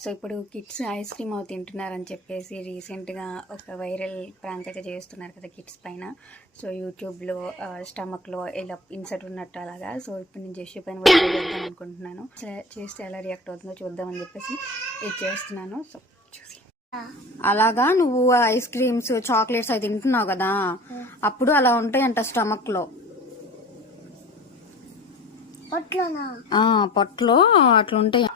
So ఇప్పుడు kids ice cream అవి తింటున్నారని చెప్పేసి రీసెంట్గా ఒక వైరల్ ప్రాంక్ అయితే చేస్తున్నారు కదా కిడ్స్ పైన. సో యూట్యూబ్లో స్టమక్లో ఇలా ఇన్సర్ట్ ఉన్నట్టు అలాగా. సో ఇప్పుడు నేను జెస్సు పైన కూడా చేద్దాం అనుకుంటున్నాను. చేస్తే ఎలా రియాక్ట్ అవుతుందో చూద్దామని చెప్పేసి ఇది చేస్తున్నాను. సో చూసి అలాగా నువ్వు ఐస్ క్రీమ్స్ చాక్లెట్స్ అవి తింటున్నావు కదా, అప్పుడు అలా ఉంటాయంట స్టమక్ లో. పొట్టలో అట్లా ఉంటాయి.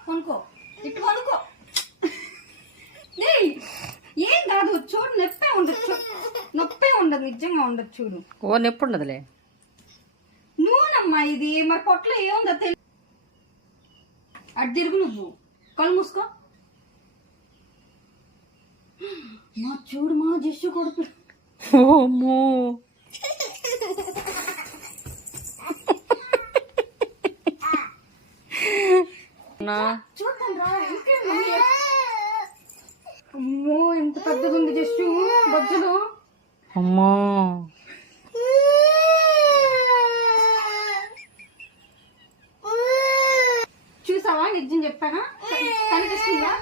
ఏం కాదు చూడు, నొప్పే ఉండదు నిజంగా ఉండదు చూడు. ఓ నొప్పి ఉండదులే. నూనమ్మా ఇది, మరి పొట్టలో ఏముందో తెలియదు. అటు తిరుగు, నువ్వు కళ్ళు మూసుకో. మా చూడు మా జెస్సు కొడుకు. ఓమో చూద్దాం రా. అమ్మో ఎంత పెద్దది ఉంది జెస్సు బొజ్జలు. అమ్మో చూసావా, నిజం చెప్పానా? కనిపిస్తుందా?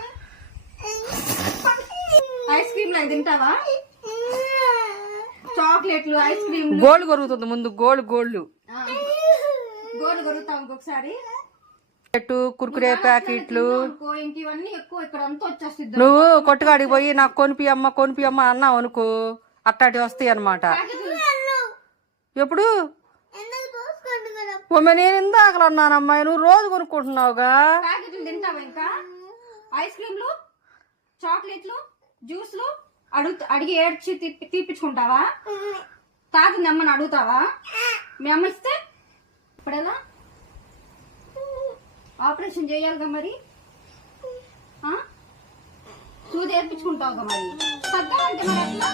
ఐస్ క్రీమ్ అవి తింటావా? చాక్లెట్లు ఐస్ క్రీమ్ గోల్డ్ కొరుగుతుంది ముందు. గోల్డ్ గోల్డ్ కొరుగుతావు ఇంకొకసారి. కుర్కురే ప్యాకెట్లు ఇవన్నీ ఎక్కువ ఇక్కడ అంతా వచ్చేస్తుంది. నువ్వు కొట్టుకాడికి పోయి నాకు కొనిపియమ్మ అన్నావు అనుకో, అట్టాటి వస్తాయి అనమాట. ఎప్పుడు నేను ఇందాకలు అన్నానమ్మా, నువ్వు రోజు కొనుక్కుంటున్నావుగా. ప్యాకెట్లు తింటావా? ఇంకా ఐస్ క్రీమ్లు చాక్లెట్లు జ్యూస్లు అడిగి ఏడ్చి తీపించుకుంటావా? తాగింది అమ్మని అడుగుతావా? మీ అమ్మ ఇస్తే ఇప్పుడెలా? ఆపరేషన్ చేయాలిగా మరి, సూది ఏర్పించుకుంటావుగా మరి. తగ్గమంటే మరి అట్లా